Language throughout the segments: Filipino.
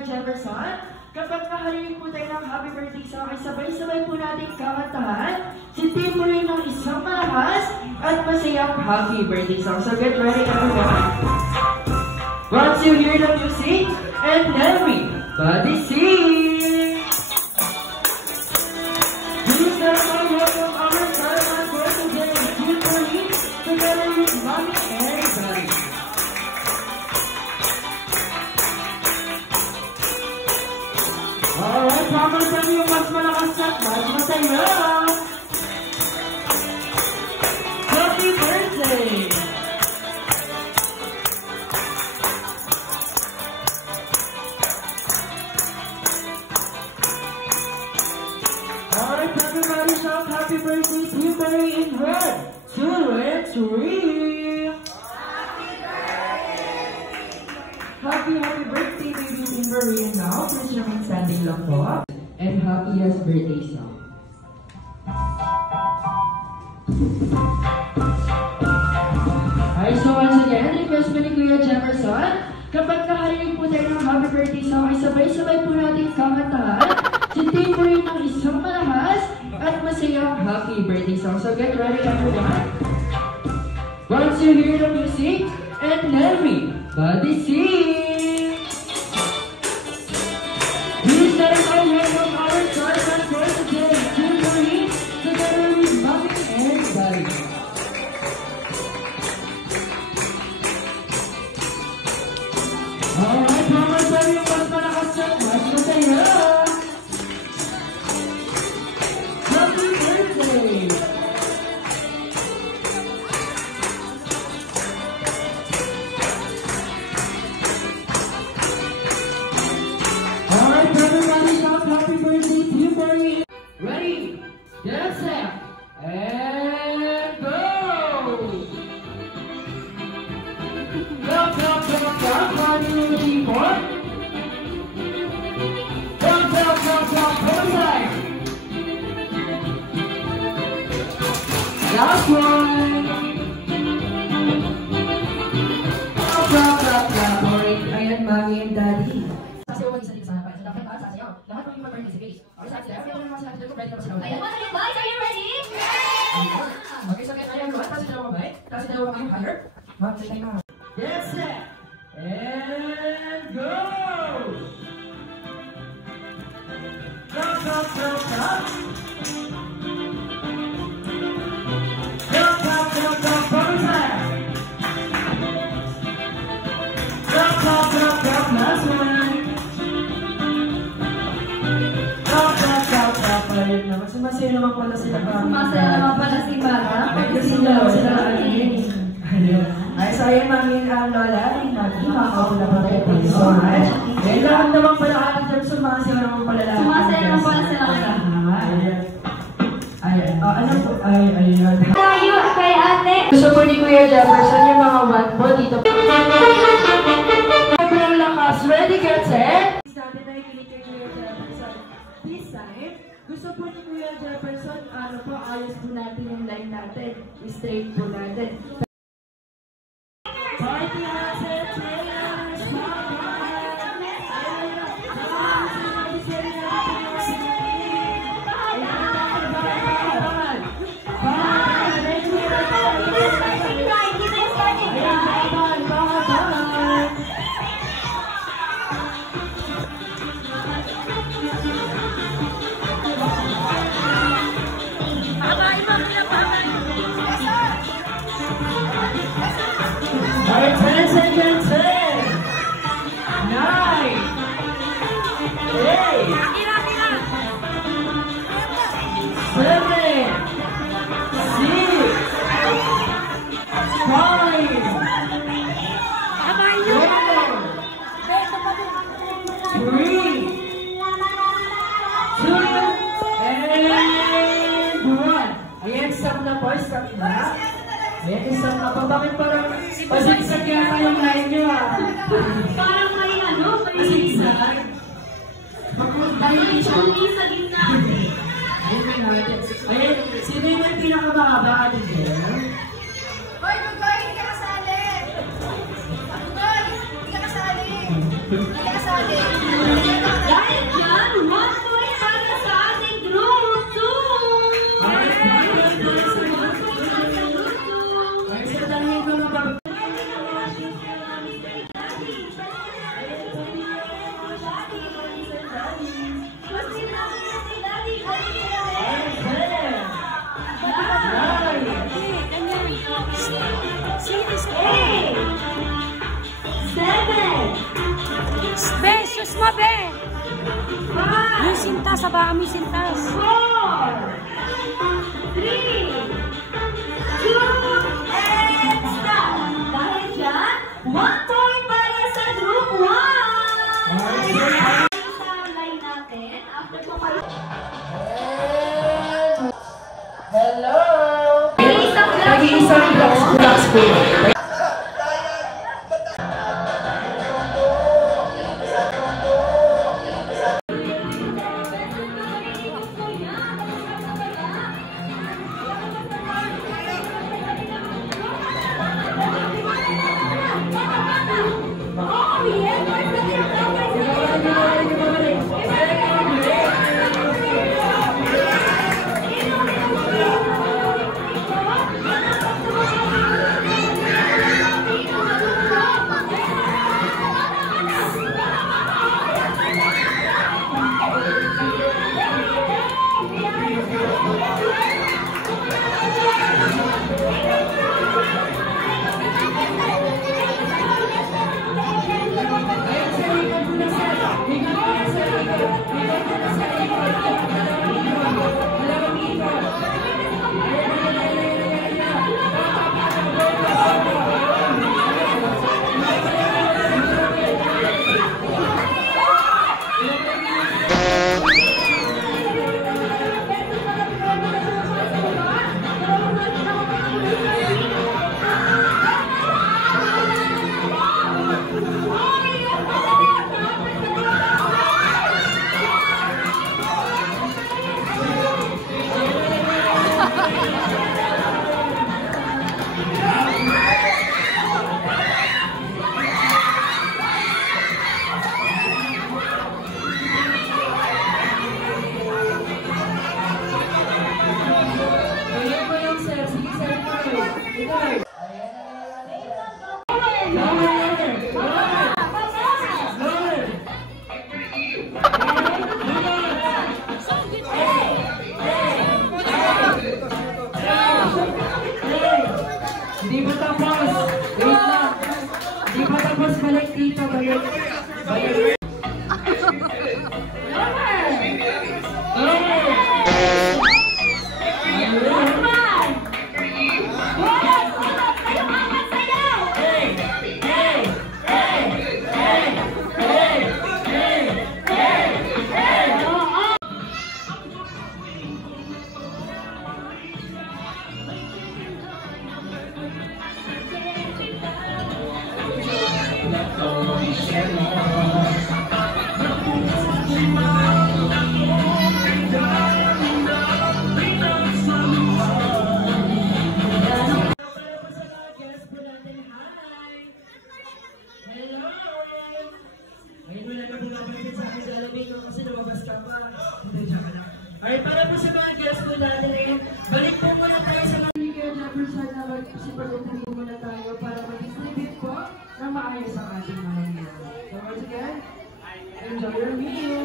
Jefferson, kapag naharinig po tayo ng happy birthday sa akin, sabay-sabay po natin kakantahan si Timboy ng isang malakas at masayang happy birthday song. So get ready everyone. Once you hear the music, and everybody sing! Please welcome our Salamat for today, Timboy, together with Mommy and Daddy. Alright, promise kami yung mas malakas at mas masaya. Happy birthday! Alright, everybody shout happy birthday to Timboy in 1, 2, and 3. Happy birthday, baby Timboy. And now, please remain standing lang po. And happiest birthday song. Alright, so once again, request mo ni Kuya Jefferson, kapag nakarinig po tayo ng happy birthday song, ay sabay-sabay po natin kakantahan si Timboy ng isang malakas at masayang happy birthday song. So get ready everyone. Once you hear the music, and everybody sing! Please let us all welcome our Salamat for today, Timboy, together with Mommy and Daddy. Alright, promise tayo yung mas malakas at mas masaya. Happy birthday! Alright, everybody shout happy birthday, Timboy. Ready, get set, and go! Clap, clap, clap, clap, party with Timboy. Clap, clap, clap, clap, both sides. Last one. Clap, clap, clap, clap. Alright, ayan, Mommy and Daddy. Sasayawan isa dito sa harapan. So, dapat ba sasayaw? Lahat ng yung mag-participate. Okay, sasayaw. Everyone naman sa harapan ko, ready naman sila. Ayan, what are you guys? Are you ready? Okay, so ayan, everyone. Tapos sila mabay. Tapos sila mabay yung higher. Ma'am, say tayo ma'am. Get set! And go! Clap, clap, clap, clap. Clap, clap, clap, clap, both sides. Clap, clap, clap, clap, last one. Clap, clap, clap, clap. Ayun naman. Sumasaya naman pala sila. Sumasaya naman pala si Mara. Sila ayun. Ay, so ayun, Mami ang Lola, Mami, makakapula pa tayo. Thank you so much. Ayun, lahat naman pala ating sumasaya naman pala lahat. Sumasaya naman pala sila ka. Ayun. Ano po? Ayun. Tayo kay ate. Gusto po ni Kuya Jefferson yung mga one po dito. Sobrang lakas. Ready, get set? Natin na ikinig kay Kuya Jefferson. This time, gusto po ni Kuya Jefferson, ayos po natin yung line natin. Straight po natin. Party natin, players! Ayan, isang na pa. Bakit parang pasigsag yata yung line nyo ah? Parang may ano, may pasigsag? may chunky sa gitna. Ayan, sino yung pinakamahaba ka din there? Hoy, Bugoy, hindi ka kasali! Bugoy, hindi ka kasali! Hindi ka kasali! Dahil dyan, 1 point para sa ating group 2! Ay, sa dahil ko na ba? Besos mo, be! May sintas, aba, may sintas. 4, 3, 2, and stop! Dahil dyan, 1 point para sa group 1! Sa line natin, after kumalit. Hello! Nag-iisang Nag-iisang blocks po. Hindi pa tapos. Wait lang. Hindi pa tapos. Balik dito. Balik. Balik. Ay, para po sa mga guests po natin eh, balik po muna tayo sa mga Kaya Jefferson na mag-sipalutin po muna tayo para mag-distribute po na maayos ang ating mga meal. So once again, enjoy your meal!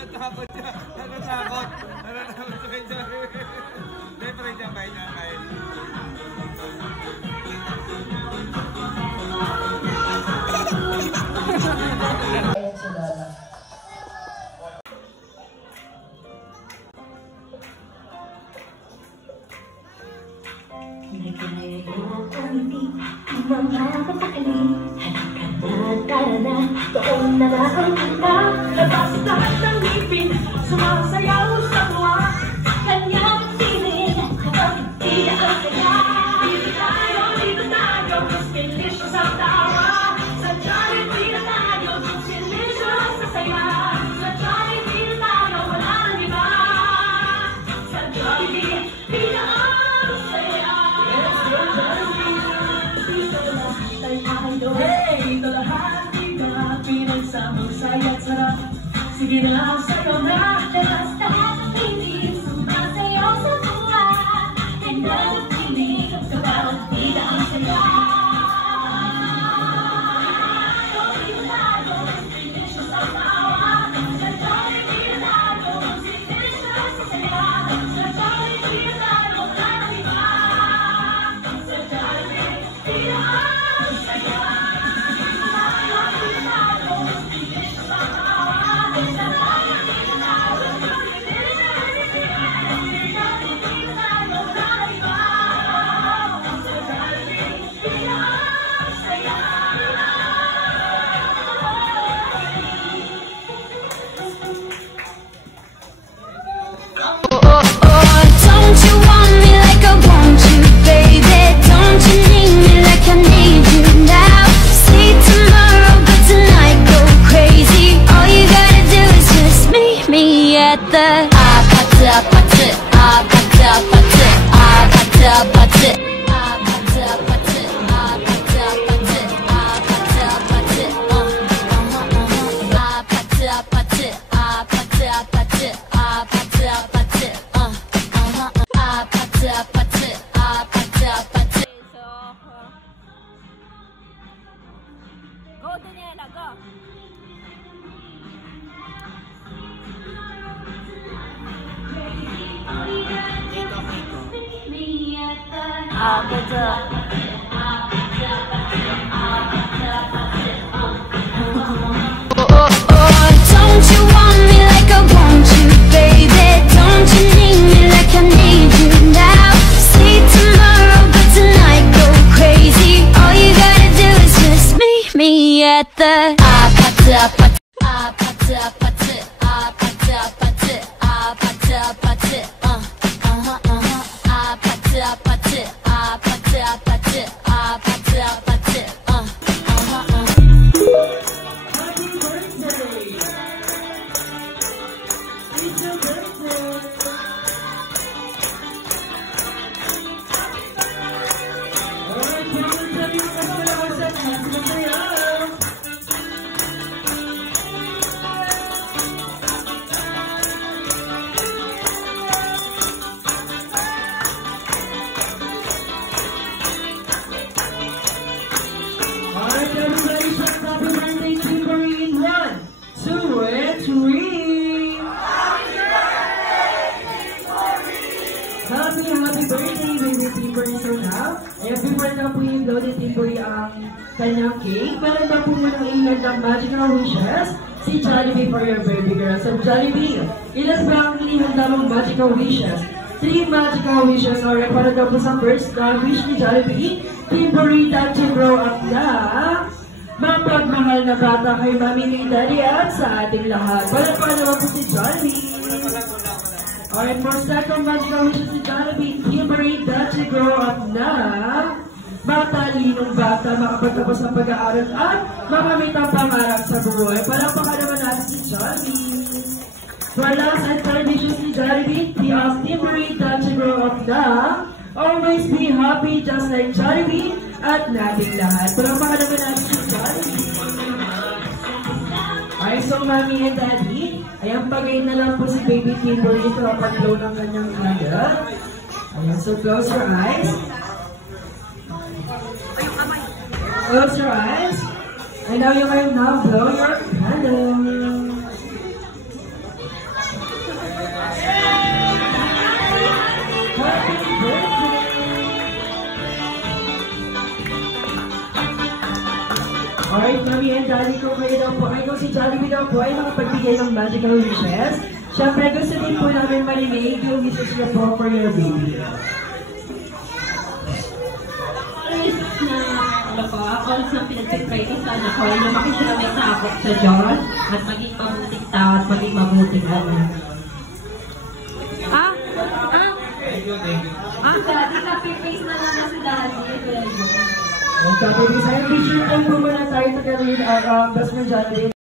Natatakot siya. Natatakot. Natatakot sa kanya. Hindi, pray siya. Bye niya. Bye. Ayan sa Dana. Doon na lang kita, labas lahat ng ngipin, sumasayaw sa tuwa, kanyang piling, kapag hindi ang saya. Dito tayo, mas delicious ang tawa, sa Jollibee na tayo, mas delicious sa saya, sa Jollibee na tayo, wala nang iba, sa Jollibee, pina ang saya. Hey, ito lahat. Pinagsamang saya't sarap. Sige na, sayo na. Labas lahat ng piling, sumasayaw sa tuwa. Ganda ng piling, sa bawat bida ang saya. Dito tayo, mas delicious ang tawa. Sa Jollibee na tayo, mas delicious sa saya. Sa Jollibee na tayo, wala nang iba. Sa Jollibee, pina ang saya. Go, Daniela, go! Good job. Don't you want me like I want you, baby? Don't you need me like I need you now? See tomorrow, but tonight go crazy. All you gotta do is just meet me at the kanyang cake. Meron ba po munang ilan ng magical wishes? Si Jollibee for your baby girl. So Jollibee, ilan ba ang ihanda mong magical wishes? 3 magical wishes. Alright, para daw po sa first wish ni Jollibee, Timborita to grow up na mapagmahal na bata kay Mami ni Daddy at sa ating lahat. Para pa naman po si Jollibee. Alright, for second magical wishes si Jollibee, Timborita to grow up na matalinong bata, makapagtapos ng pag-aaral at makamit ang pangarap sa buhay. Palakpakan naman natin si Jollibee. For last and third wishes si Jollibee, the Timborita to grow up na always be happy just like Jollibee at nating lahat. Palakpakan naman natin si Jollibee. Ay, so Mami and Daddy, ayan, pagayin na lang po si Baby Timboree to pag-blow ng kanyang candle. Ayan, so close your eyes. Close your eyes. And now you can now blow your candle. Daddy kung kayo daw po, ay kung si Jollibee daw po ay nakapagbigay ng magical wishes. Siyempre, gusto din po namin marinig yung wishes niyo po for your baby. Always na pinagpipray ko sa anak ko, ay lumaki sila may takot sa Diyos at maging mabuting tao at maging mabuting anak. Daddy, happy face na lang si Daddy. Okay, baby, sa picture time po muna tayo tagalin best friend Jollibee.